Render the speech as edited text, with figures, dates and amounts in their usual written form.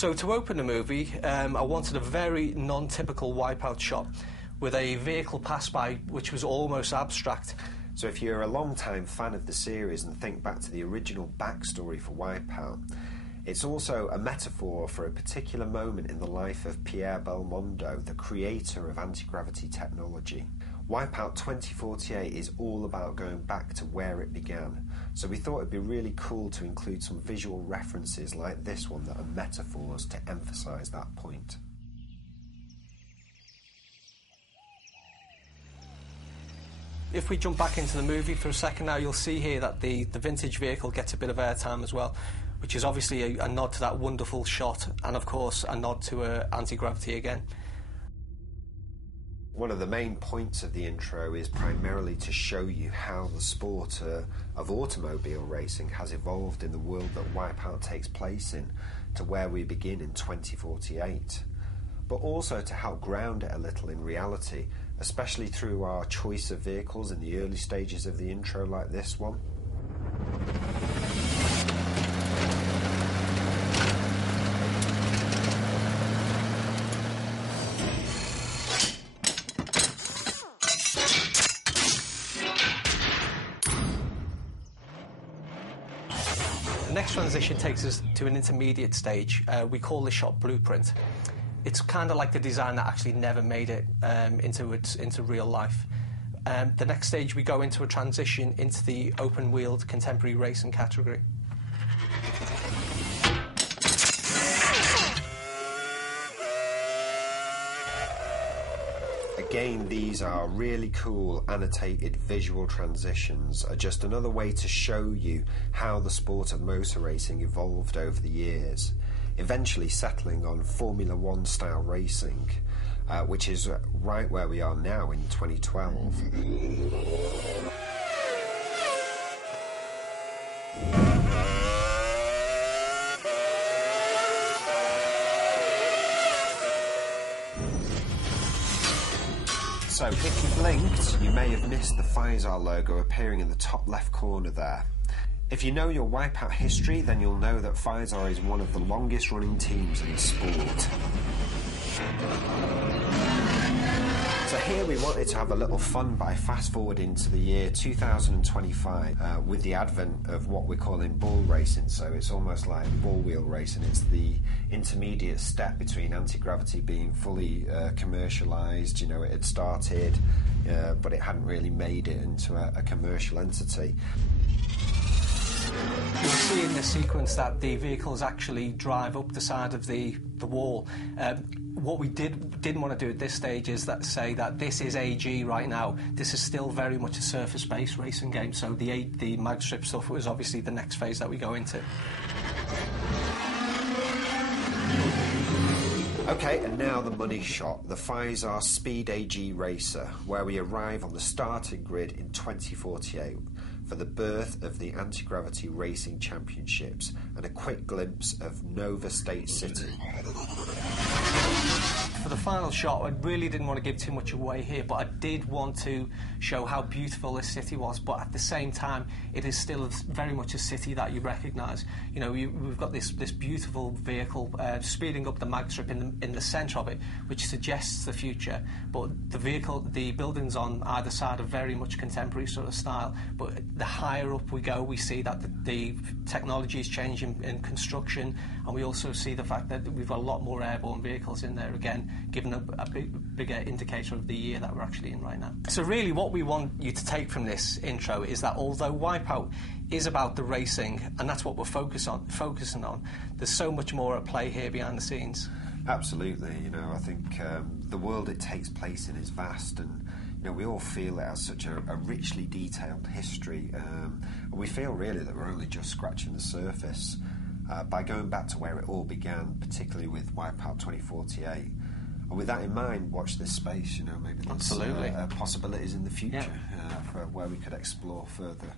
So to open the movie, I wanted a very non-typical Wipeout shot with a vehicle pass by which was almost abstract. So if you're a long-time fan of the series and think back to the original backstory for Wipeout, it's also a metaphor for a particular moment in the life of Pierre Belmondo, the creator of anti-gravity technology. Wipeout 2048 is all about going back to where it began, so we thought it'd be really cool to include some visual references like this one that are metaphors to emphasise that point. If we jump back into the movie for a second now, you'll see here that the vintage vehicle gets a bit of airtime as well, which is obviously a nod to that wonderful shot, and of course a nod to anti-gravity again. One of the main points of the intro is primarily to show you how the sport of automobile racing has evolved in the world that Wipeout takes place in, to where we begin in 2048. But also to help ground it a little in reality, especially through our choice of vehicles in the early stages of the intro like this one. The next transition takes us to an intermediate stage. We call this shot Blueprint. It's kind of like the design that actually never made it into real life. The next stage we go into a transition into the open-wheeled contemporary racing category. Again, these are really cool annotated visual transitions, are just another way to show you how the sport of motor racing evolved over the years, eventually settling on Formula One style racing, which is right where we are now in 2012. So, if you blinked, you may have missed the Pfizer logo appearing in the top left corner there. If you know your Wipeout history, then you'll know that Pfizer is one of the longest running teams in the sport. So here we wanted to have a little fun by fast forwarding to the year 2025 with the advent of what we're calling ball racing. So it's almost like ball wheel racing. It's the intermediate step between anti-gravity being fully commercialised. You know, it had started, but it hadn't really made it into a commercial entity. You'll see in this sequence that the vehicles actually drive up the side of the wall. What we didn't want to do at this stage is say that this is AG right now. This is still very much a surface-based racing game, so the mag strip stuff was obviously the next phase that we go into. Okay, and now the money shot, the Pfizer Speed AG Racer, where we arrive on the starting grid in 2048 for the birth of the Anti-Gravity Racing Championships and a quick glimpse of Nova State City. For the final shot, I really didn't want to give too much away here, but I did want to show how beautiful this city was, but at the same time, it is still very much a city that you recognise. You know, we've got this beautiful vehicle speeding up the mag strip in the centre of it, which suggests the future, but the buildings on either side are very much contemporary sort of style, but the higher up we go, we see that the technology is changing in construction, and we also see the fact that we've got a lot more airborne vehicles in there, again, giving a bigger indicator of the year that we're actually in right now. So really what we want you to take from this intro is that although Wipeout is about the racing, and that's what we're focusing on, there's so much more at play here behind the scenes. Absolutely, you know, I think the world it takes place in is vast, and you know, we all feel it has such a richly detailed history, and we feel really that we're only just scratching the surface by going back to where it all began, particularly with Wipeout 2048. And with that in mind, watch this space, you know, maybe there's possibilities in the future for where we could explore further.